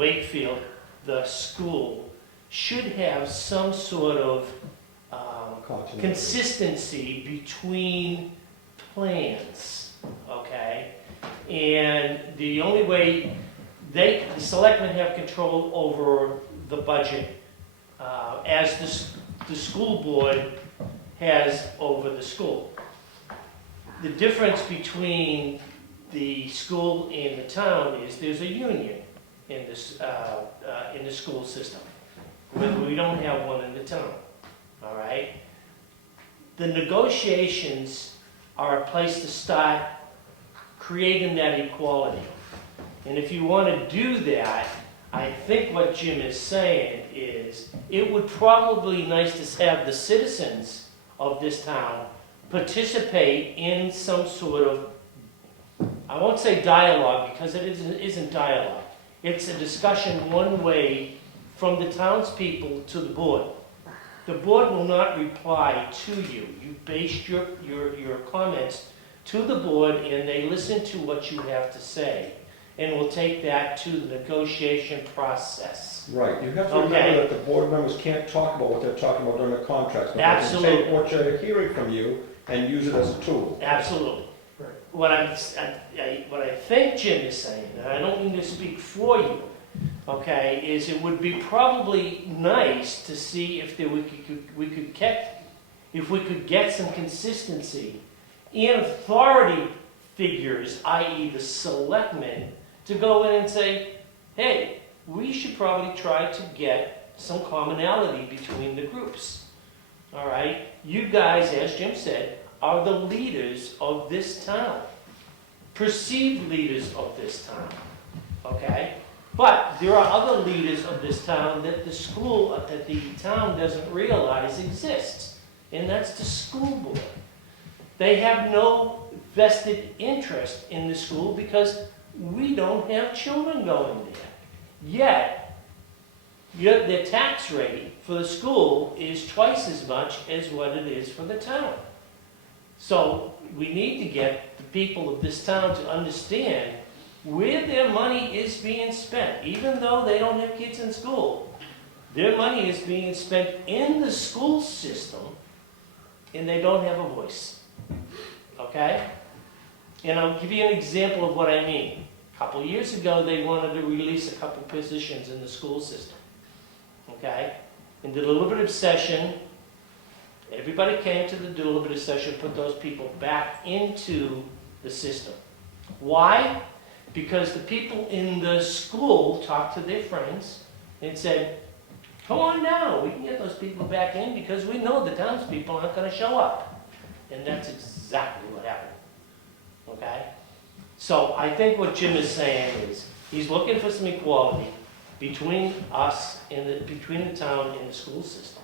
Wakefield, the school, should have some sort of consistency between plans, okay? And the only way the selectmen have control over the budget as the school board has over the school. The difference between the school and the town is there's a union in the school system. We don't have one in the town, all right? The negotiations are a place to start creating that equality. And if you want to do that, I think what Jim is saying is it would probably be nice to have the citizens of this town participate in some sort of, I won't say dialogue because it isn't dialogue. It's a discussion one way from the townspeople to the board. The board will not reply to you. You base your comments to the board and they listen to what you have to say. And we'll take that to the negotiation process. Right, you have to remember that the board members can't talk about what they're talking about during the contracts. But Absolutely. they can take what you're hearing from you and use it as a tool. Absolutely. Right. What I think Jim is saying, and I don't mean to speak for you, okay, is it would be probably nice to see if we could get some consistency in authority figures, i.e. the selectmen, to go in and say, hey, we should probably try to get some commonality between the groups. All right? You guys, as Jim said, are the leaders of this town. Perceived leaders of this town. Okay? But there are other leaders of this town that the town doesn't realize exists. And that's the school board. They have no vested interest in the school because we don't have children going there. Yet, the tax rate for the school is twice as much as what it is for the town. So we need to get the people of this town to understand where their money is being spent. Even though they don't have kids in school, their money is being spent in the school system and they don't have a voice. Okay? And I'll give you an example of what I mean. A couple years ago, they wanted to release a couple positions in the school system. Okay? In the deliberative session, everybody came to the deliberative session, put those people back into the system. Why? Because the people in the school talked to their friends and said, come on now, we can get those people back in because we know the townspeople aren't going to show up. And that's exactly what happened. Okay? So I think what Jim is saying is he's looking for some equality between us and between the town and the school system.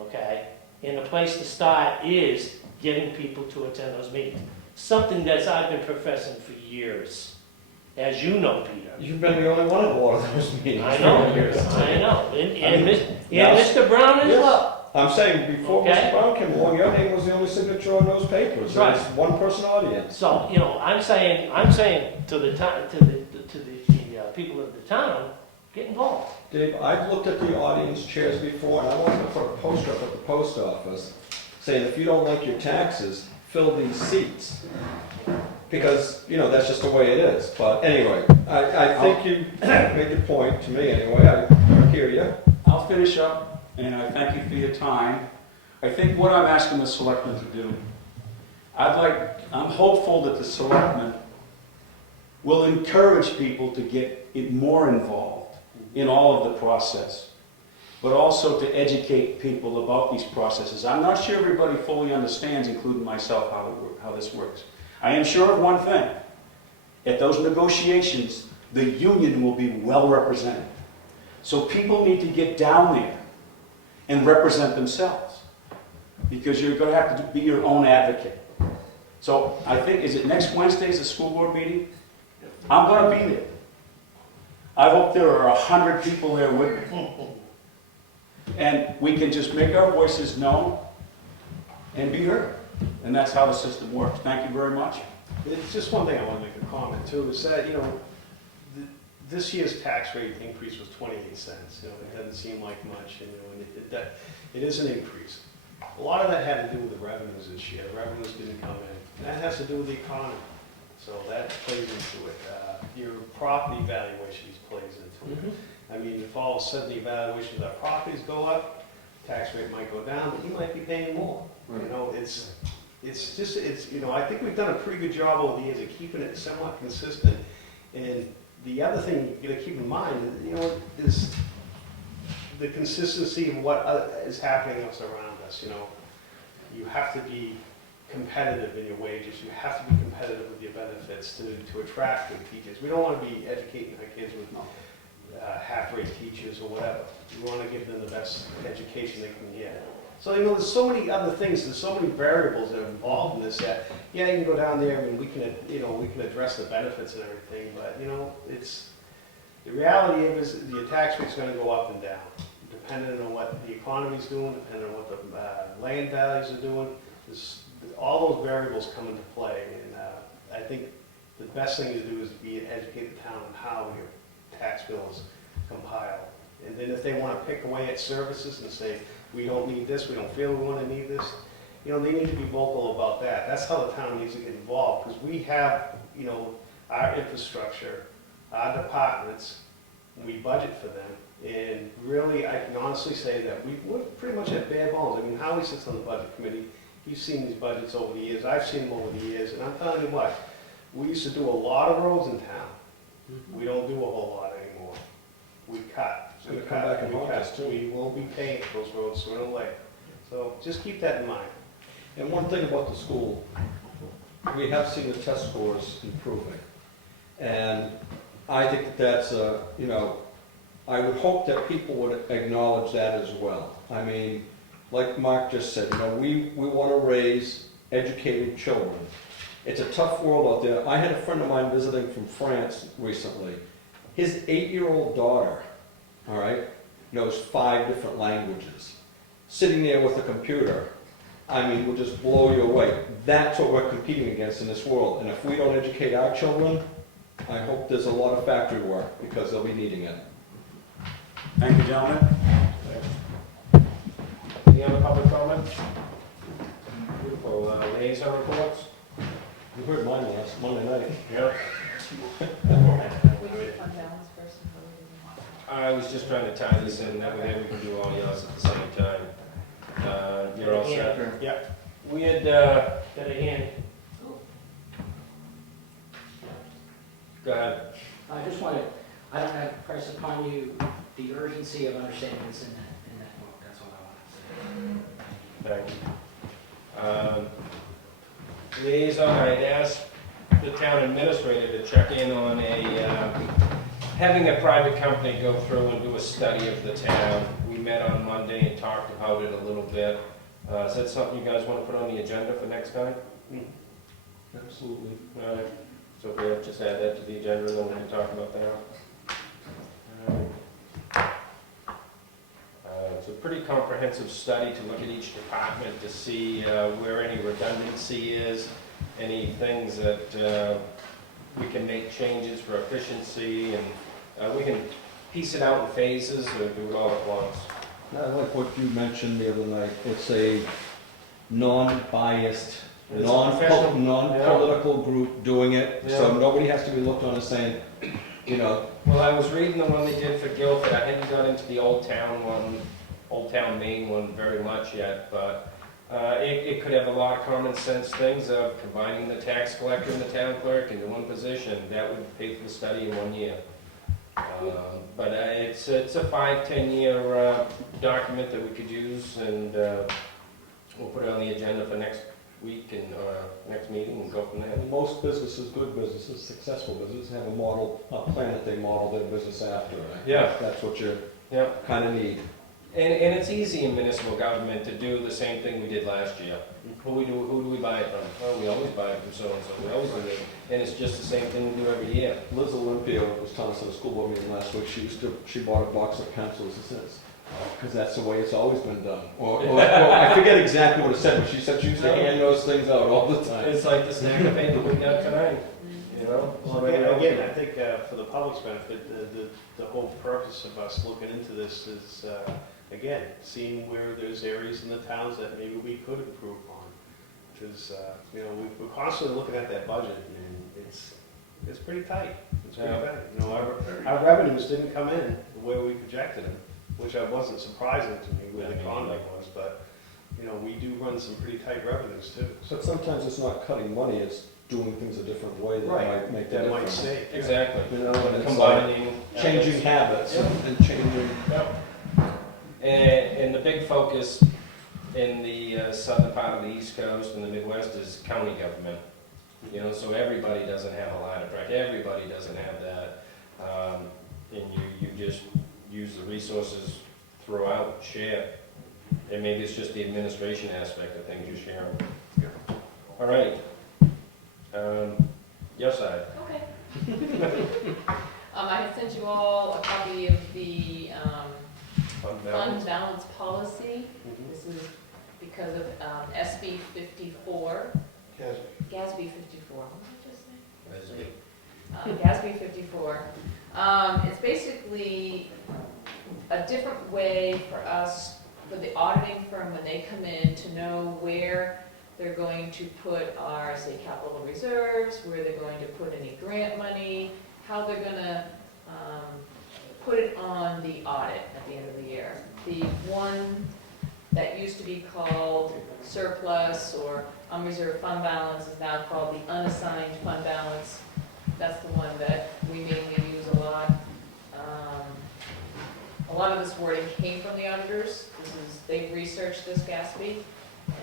Okay? And the place to start is getting people to attend those meetings. Something that I've been professing for years. As you know, Peter. You've been the only one at a lot of those meetings. I know. I know. And Mr. Brown as well. I'm saying, before Okay. Mr. Brown came along, your name was the only signature on those papers. Right. It was one-person audience. So, I'm saying to the people of the town, get involved. Dave, I've looked at the audience chairs before, and I wanted to put a poster up at the post office saying, if you don't like your taxes, fill these seats. Because, that's just the way it is. But anyway, I think you made your point to me anyway. I hear you. I'll finish up, and I thank you for your time. I think what I'm asking the selectmen to do, I'm hopeful that the selectmen will encourage people to get more involved in all of the process, but also to educate people about these processes. I'm not sure everybody fully understands, including myself, how this works. I am sure of one thing. At those negotiations, the union will be well represented. So people need to get down there and represent themselves, because you're going to have to be your own advocate. So I think, is it next Wednesday's the school board meeting? I'm going to be there. I hope there are 100 people there with me. And we can just make our voices known and be heard. And that's how the system works. Thank you very much. It's just one thing I want to make a comment too, is that, this year's tax rate increase was 28 cents. You know, it doesn't seem like much, you know, and it is an increase. A lot of that had to do with the revenues this year. Revenues didn't come in. That has to do with the economy. So that plays into it. Your property valuations plays into it. I mean, if all of a sudden the valuations of our properties go up, tax rate might go down, but you might be paying more. You know, it's just, you know, I think we've done a pretty good job over the years of keeping it somewhat consistent. And the other thing you gotta keep in mind, you know, is the consistency of what is happening else around us, you know. You have to be competitive in your wages, you have to be competitive with your benefits to attract good teachers. We don't wanna be educating our kids with half-rate teachers or whatever. We wanna give them the best education they can get. So, you know, there's so many other things, there's so many variables that are involved in this that, yeah, you can go down there and we can, you know, we can address the benefits and everything, but, you know, it's, the reality of it is your tax rate's gonna go up and down, depending on what the economy's doing, depending on what the land values are doing. There's, all those variables come into play, and I think the best thing to do is educate the town on how your tax bills compile. And then if they want to pick away at services and say, we don't need this, we don't feel we want to need this, you know, they need to be vocal about that. That's how the town needs to get involved, because we have, you know, our infrastructure, our departments, we budget for them, and really, I can honestly say that we're pretty much at bare bones. I mean, Howie sits on the budget committee, he's seen these budgets over the years, I've seen them over the years, and I'm telling you what, we used to do a lot of roads in town. We don't do a whole lot anymore. We cut. So we come back and haunt us too. We won't be paying for those roads sooner or later. So just keep that in mind. And one thing about the school, we have seen the test scores improving. And I think that that's, you know, I would hope that people would acknowledge that as well. I mean, like Mark just said, you know, we want to raise educated children. It's a tough world out there. I had a friend of mine visiting from France recently. His 8-year-old daughter, all right, knows 5 different languages. Sitting there with a computer, I mean, will just blow you away. That's what we're competing against in this world. And if we don't educate our children, I hope there's a lot of factory work, because they'll be needing it. Thank you, gentlemen. Any other public comment? Beautiful. Liaison reports? You heard mine last Monday night. Yeah. We did fund balance first before we did I was just trying to tie this in, that way we can do all yours at the same time. You're all set? Yep. We had, Got a hand. go ahead. I just wanted, I don't have to press upon you the urgency of understanding this in that book, that's all I want to say. Thank you. Liaison, I had asked the town administrator to check in on having a private company go through and do a study of the town. We met on Monday and talked about it a little bit. Is that something you guys want to put on the agenda for next time? Absolutely. All right. So we'll just add that to the agenda, and then we can talk about that. It's a pretty comprehensive study to look at each department to see where any redundancy is, any things that we can make changes for efficiency, and we can piece it out in phases or do it all at once. I like what you mentioned the other night. It's a non-biased, It's a professional- non-political group doing it, so Yeah. nobody has to be looked on as saying, you know. Well, I was reading the one they did for Guilford. I hadn't got into the Old Town one, Old Town Maine one very much yet, but it could have a lot of common sense things of combining the tax collector and the town clerk into one position. That would pay for the study in 1 year. But it's a 5-10 year document that we could use, and we'll put it on the agenda for next week and next meeting and go from there. And most businesses, good businesses, successful businesses, have a plan that they model their business after. And I think Yeah. that's what you Yeah. kind of need. And it's easy in municipal government to do the same thing we did last year. Who do we buy it from? Oh, we always buy it from so-and-so, we always do it. And it's just the same thing we do every year. Liz Olympia was telling us at a school board meeting last week, she bought a box of pencils and says, because that's the way it's always been done. Or I forget exactly what it said, but she said she used to hand those things out all the time. It's like the snack of paper we got tonight. You know? Well, somebody again, else- I think for the public's benefit, the whole purpose of us looking into this is, again, seeing where there's areas in the towns that maybe we could improve on. Because, you know, we're constantly looking at that budget, and it's pretty tight. It's pretty Yeah. tight. You know, our revenues didn't come in the way we projected them, which wasn't surprising to me where the Yeah, me economy was, but, you know, we do run some pretty tight revenues too. But sometimes it's not cutting money, it's doing things a different way that might make the That might difference. save. Exactly. You know, and it's like Combining. changing habits and changing. And the big focus in the southern part of the East Coast and the Midwest is county government. You know, so everybody doesn't have a line of credit, everybody doesn't have that. And you just use the resources throughout, share. And maybe it's just the administration aspect of things you share. All right. Your side. Okay. I had sent you all a copy of the Fund fund balance. balance policy. Mhm. This is because of SB 54, GASB 54, what did I just say? GASB 54. It's basically a different way for us, for the auditing firm, when they come in, to know where they're going to put our, say, capital reserves, where they're going to put any grant money, how they're gonna put it on the audit at the end of the year. The one that used to be called surplus or unreserved fund balance is now called the unassigned fund balance. That's the one that we mainly use a lot. A lot of this wording came from the auditors. They've researched this GASB, and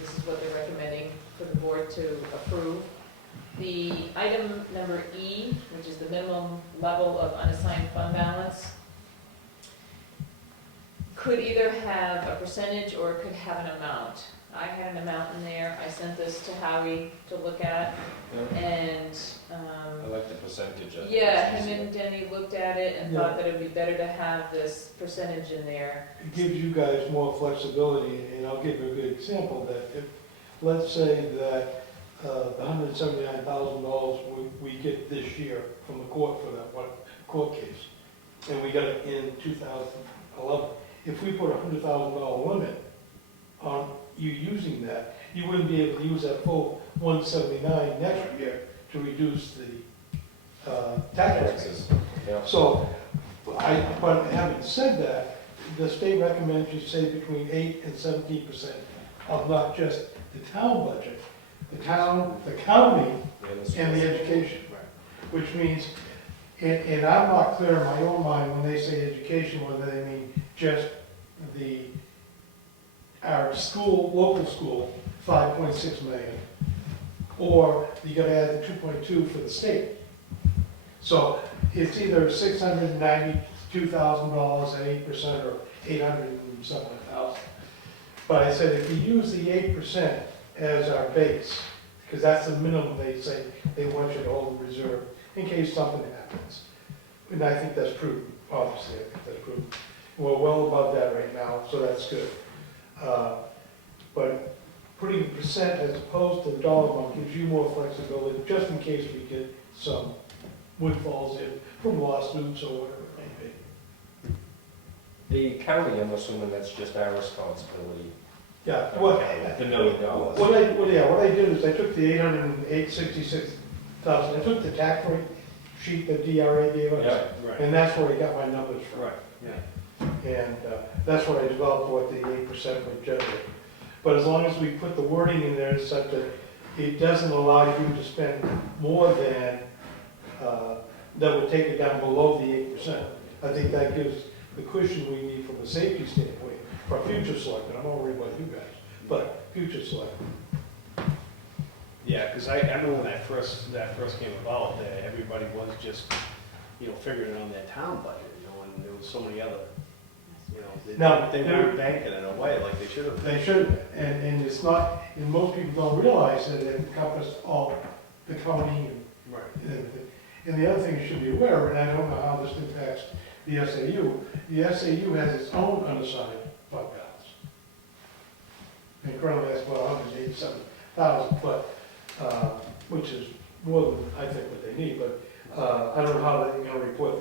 this is what they're recommending for the board to approve. The item number E, which is the minimum level of unassigned fund balance, could either have a percentage or it could have an amount. I had an amount in there. I sent this to Howie to look at, Yeah. and I like the percentage of it. yeah, It's him easier. and Denny looked at it and Yeah. thought that it would be better to have this percentage in there. It gives you guys more flexibility, and I'll give you a good example, that if, let's say that the $179,000 we get this year from the court for that one court case, and we got it in 2011, if we put a $100,000 limit on you using that, you wouldn't be able to use that full 179 next year to reduce the tax rate. Taxes. Yeah. So, but having said that, the state recommends you save between 8 and 17% of not just the town budget, the town, the county, and the education. Which means, and I'm not clear in my own mind when they say education, whether they mean just our school, local school, 5.6 million, or you gotta add the 2.2 for the state. So it's either $692,000 at 8% or 800 and something thousand. But I said, if you use the 8% as our base, because that's the minimum they say they want you to hold in reserve in case something happens. And I think that's prudent, obviously, I think that's prudent. We're well above that right now, so that's good. But putting a percent as opposed to the dollar amount gives you more flexibility, just in case we get some windfalls in from lawsuits or whatever it may be. The county, I'm assuming that's just our responsibility, Yeah, what, the $1 million. what I did is I took the 866,000, I took the tax rate sheet that DRA gave us, Yeah. Right, and that's where I got my numbers from. right, yeah. And that's what I developed what the 8% would generate. But as long as we put the wording in there such that it doesn't allow you to spend more than, that would take it down below the 8%. I think that gives the cushion we need from a safety standpoint for future selectmen. I'm not worried about you guys, but future selectmen. Yeah, because I remember when that first came about, everybody was just, figuring it on their town budget, and there was so many other, Now, they weren't banking it away like they should have. They should, and it's not, and most people don't realize that it encompasses all the county and Right. everything. And the other thing you should be aware of, and I don't know how this impacts the SAU has its own unassigned fund balance. And currently that's about 187,000, but, which is more than I think what they need, but I don't know how they're gonna report